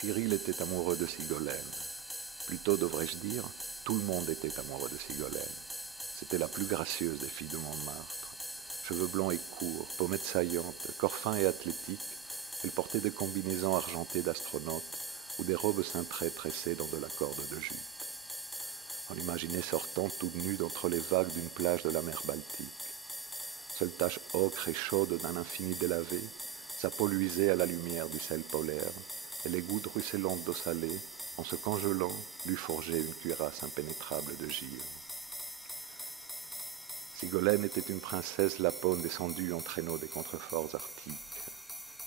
Cyril était amoureux de Sigolène. Plutôt devrais-je dire, tout le monde était amoureux de Sigolène. C'était la plus gracieuse des filles de Montmartre. Cheveux blancs et courts, pommettes saillantes, corps fin et athlétique, elle portait des combinaisons argentées d'astronaute ou des robes cintrées tressées dans de la corde de jute. On l'imaginait sortant toute nue d'entre les vagues d'une plage de la mer Baltique. Seule tache ocre et chaude d'un infini délavé, sa peau luisait à la lumière du sel polaire, et les gouttes ruisselantes d'eau salée, en se congelant, lui forgeaient une cuirasse impénétrable de givre. Sigolène était une princesse lapone descendue en traîneau des contreforts arctiques.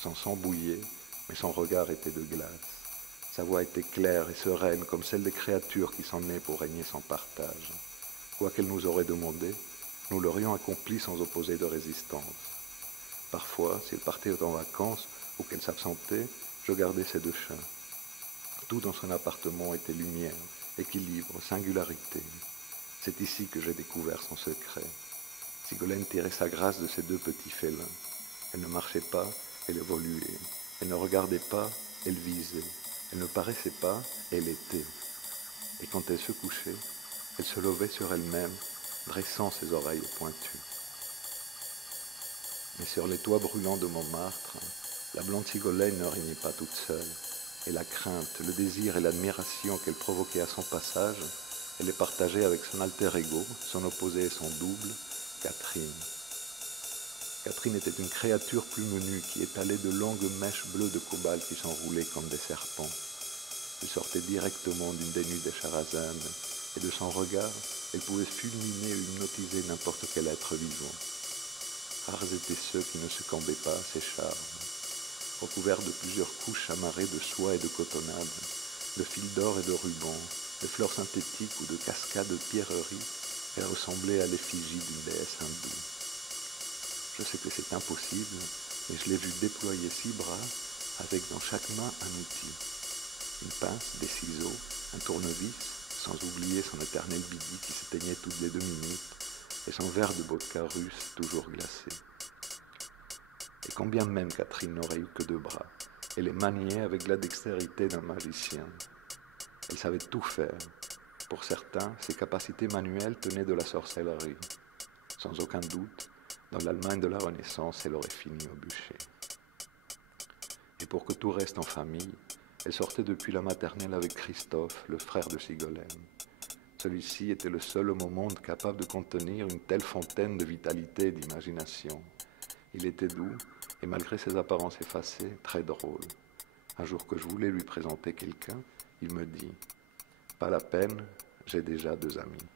Son sang bouillait, mais son regard était de glace. Sa voix était claire et sereine comme celle des créatures qui sont nées pour régner sans partage. Quoi qu'elle nous aurait demandé, nous l'aurions accompli sans opposer de résistance. Parfois, si elle partait en vacances ou qu'elle s'absentait, je gardais ses deux chiens. Tout dans son appartement était lumière, équilibre, singularité. C'est ici que j'ai découvert son secret. Sigolène tirait sa grâce de ses deux petits félins. Elle ne marchait pas, elle évoluait. Elle ne regardait pas, elle visait. Elle ne paraissait pas, elle était. Et quand elle se couchait, elle se levait sur elle-même, dressant ses oreilles pointues. Mais sur les toits brûlants de Montmartre, la blonde Sigolène ne régnait pas toute seule. Et la crainte, le désir et l'admiration qu'elle provoquait à son passage, elle les partageait avec son alter ego, son opposé et son double, Catherine. Catherine était une créature plus menue qui étalait de longues mèches bleues de cobalt qui s'enroulaient comme des serpents. Elle sortait directement d'une des nuits des Charazades, et de son regard, elle pouvait fulminer et hypnotiser n'importe quel être vivant. Rares étaient ceux qui ne succombaient pas à ses charmes. Recouvert de plusieurs couches amarrées de soie et de cotonnade, de fils d'or et de rubans, de fleurs synthétiques ou de cascades de pierreries, elle ressemblait à l'effigie d'une déesse hindoue. Je sais que c'est impossible, mais je l'ai vue déployer 6 bras, avec dans chaque main un outil. Une pince, des ciseaux, un tournevis, sans oublier son éternel bidi qui s'éteignait toutes les 2 minutes, et son verre de vodka russe toujours glacé. Et combien même Catherine n'aurait eu que 2 bras, elle les maniait avec la dextérité d'un magicien. Elle savait tout faire. Pour certains, ses capacités manuelles tenaient de la sorcellerie. Sans aucun doute, dans l'Allemagne de la Renaissance, elle aurait fini au bûcher. Et pour que tout reste en famille, elle sortait depuis la maternelle avec Christophe, le frère de Sigolène. Celui-ci était le seul homme au monde capable de contenir une telle fontaine de vitalité et d'imagination. Il était doux, et malgré ses apparences effacées, très drôle. Un jour que je voulais lui présenter quelqu'un, il me dit « Pas la peine, j'ai déjà 2 amis. »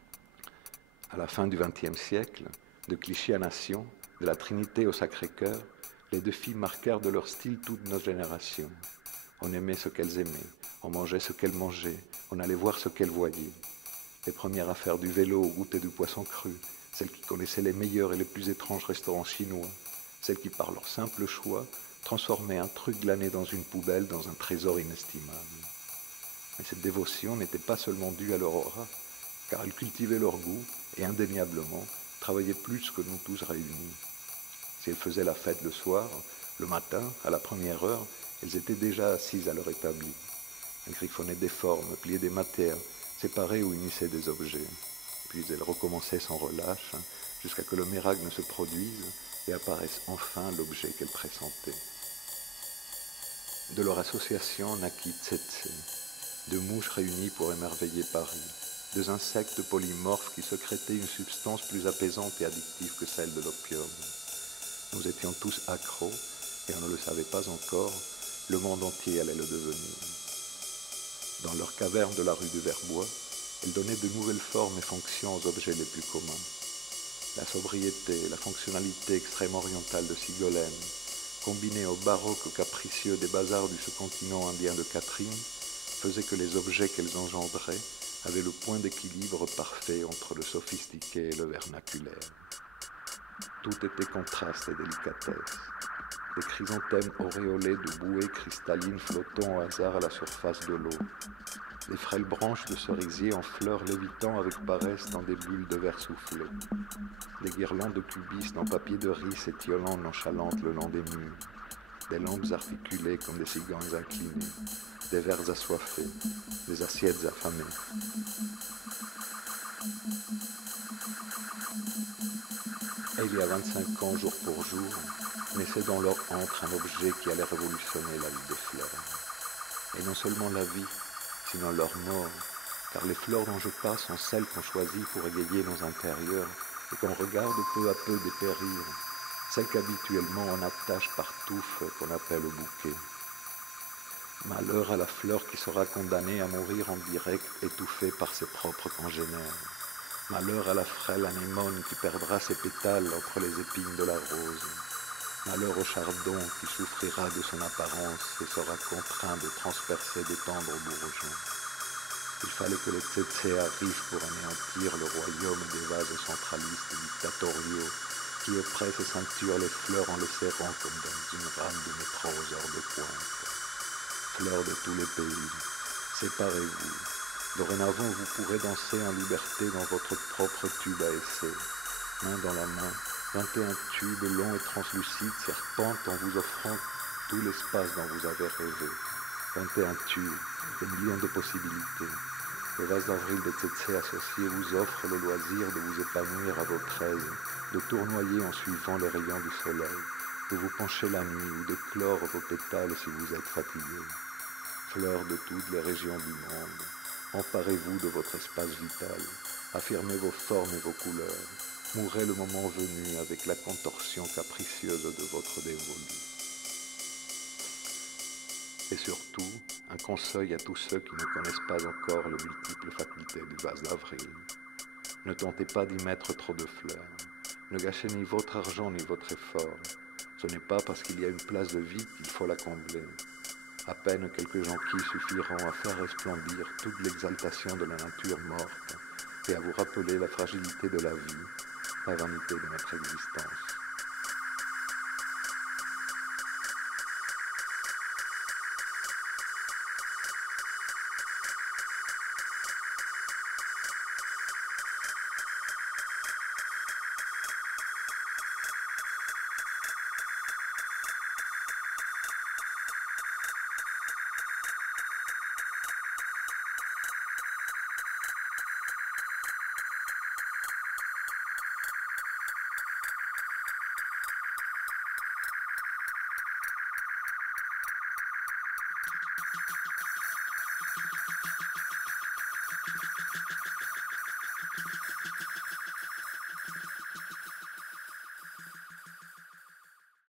À la fin du XXe siècle, de Clichy à Nation, de la Trinité au Sacré-Cœur, les 2 filles marquèrent de leur style toute notre génération. On aimait ce qu'elles aimaient, on mangeait ce qu'elles mangeaient, on allait voir ce qu'elles voyaient. Les premières à faire du vélo au goûter du poisson cru, celles qui connaissaient les meilleurs et les plus étranges restaurants chinois, celles qui, par leur simple choix, transformaient un truc glané dans une poubelle dans un trésor inestimable. Mais cette dévotion n'était pas seulement due à leur aura, car elles cultivaient leur goût et indéniablement travaillaient plus que nous tous réunis. Si elles faisaient la fête le soir, le matin, à la première heure, elles étaient déjà assises à leur établi. Elles griffonnaient des formes, pliaient des matières, séparaient ou unissaient des objets. Puis elles recommençaient sans relâche, jusqu'à que le miracle ne se produise et apparaisse enfin l'objet qu'elles pressentaient. De leur association naquit Tsetse, 2 mouches réunies pour émerveiller Paris, 2 insectes polymorphes qui sécrétaient une substance plus apaisante et addictive que celle de l'opium. Nous étions tous accros, et on ne le savait pas encore, le monde entier allait le devenir. Dans leur caverne de la rue du Verbois, elles donnaient de nouvelles formes et fonctions aux objets les plus communs. La sobriété et la fonctionnalité extrême orientale de Sigolène, combinées au baroque capricieux des bazars du sous-continent indien de Catherine, faisaient que les objets qu'elles engendraient avaient le point d'équilibre parfait entre le sophistiqué et le vernaculaire. Tout était contraste et délicatesse. Des chrysanthèmes auréolés de bouées cristallines flottant au hasard à la surface de l'eau. Des frêles branches de cerisier en fleurs lévitant avec paresse dans des bulles de verre soufflé. Des guirlandes de cubistes en papier de riz s'étiolant nonchalantes le long des murs. des lampes articulées comme des cigognes inclinées, des verres assoiffés, des assiettes affamées. Et il y a 25 ans, jour pour jour, naissait dans leur antre un objet qui allait révolutionner la vie des fleurs. Et non seulement la vie, sinon leur mort, car les fleurs dont je parle sont celles qu'on choisit pour égayer nos intérieurs et qu'on regarde peu à peu dépérir, celles qu'habituellement on attache par touffe qu'on appelle au bouquet. Malheur à la fleur qui sera condamnée à mourir en direct, étouffée par ses propres congénères. Malheur à la frêle anémone qui perdra ses pétales entre les épines de la rose. Malheur au chardon qui souffrira de son apparence et sera contraint de transpercer de tendres bourgeons. Il fallait que les tsetse arrivent pour anéantir le royaume des vases centralistes dictatoriaux qui oppressent et ceinturent les fleurs en les serrant comme dans une rame de métro aux heures de pointe. Fleurs de tous les pays, séparez-vous. Dorénavant, vous pourrez danser en liberté dans votre propre tube à essai. Main dans la main, 21 tubes longs et translucides serpentent en vous offrant tout l'espace dont vous avez rêvé. 21 tubes, des millions de possibilités. Le vase d'avril des Tsetse associés vous offre le loisir de vous épanouir à votre aise, de tournoyer en suivant les rayons du soleil, de vous pencher la nuit ou d'éclore vos pétales si vous êtes fatigué. Fleurs de toutes les régions du monde, emparez-vous de votre espace vital, affirmez vos formes et vos couleurs, mourrez le moment venu avec la contorsion capricieuse de votre dévolu. Et surtout, un conseil à tous ceux qui ne connaissent pas encore les multiples facultés du vase d'avril. Ne tentez pas d'y mettre trop de fleurs. Ne gâchez ni votre argent ni votre effort. Ce n'est pas parce qu'il y a une place de vide qu'il faut la combler. À peine quelques jonquilles suffiront à faire resplendir toute l'exaltation de la nature morte et à vous rappeler la fragilité de la vie, la vanité de notre existence.